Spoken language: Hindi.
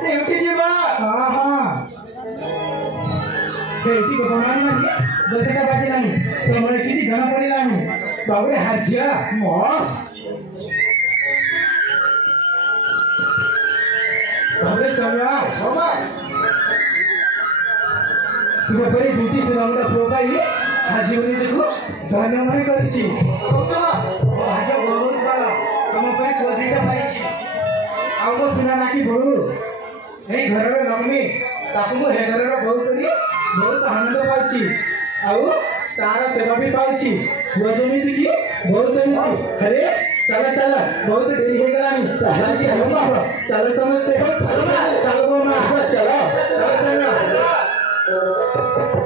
ते उठी जीवा हाँ हाँ बेटी को बनानी नहीं जैसे का बाजी नहीं समय किसी घना पड़ी नहीं बाबरे हाजिया माँ बाबरे समय तुम्हें बड़ी ड्यूटी से नाम का प्रोका ही हाजी होने से को गाने माने कर ची चला आगे बहुत बड़ा तुम पर कोई का भाई ची आओ सुना ना कि बहु ए घर रे लम्मी ताकू मो हे घर रे बहुत आनंद पाउची आउ तारा सेवा भी पाउची वो जेमिति की बहुत सेमिति अरे चला चला बहुत देरी हो गलानी चलो समझते चलो चलो चलो चलो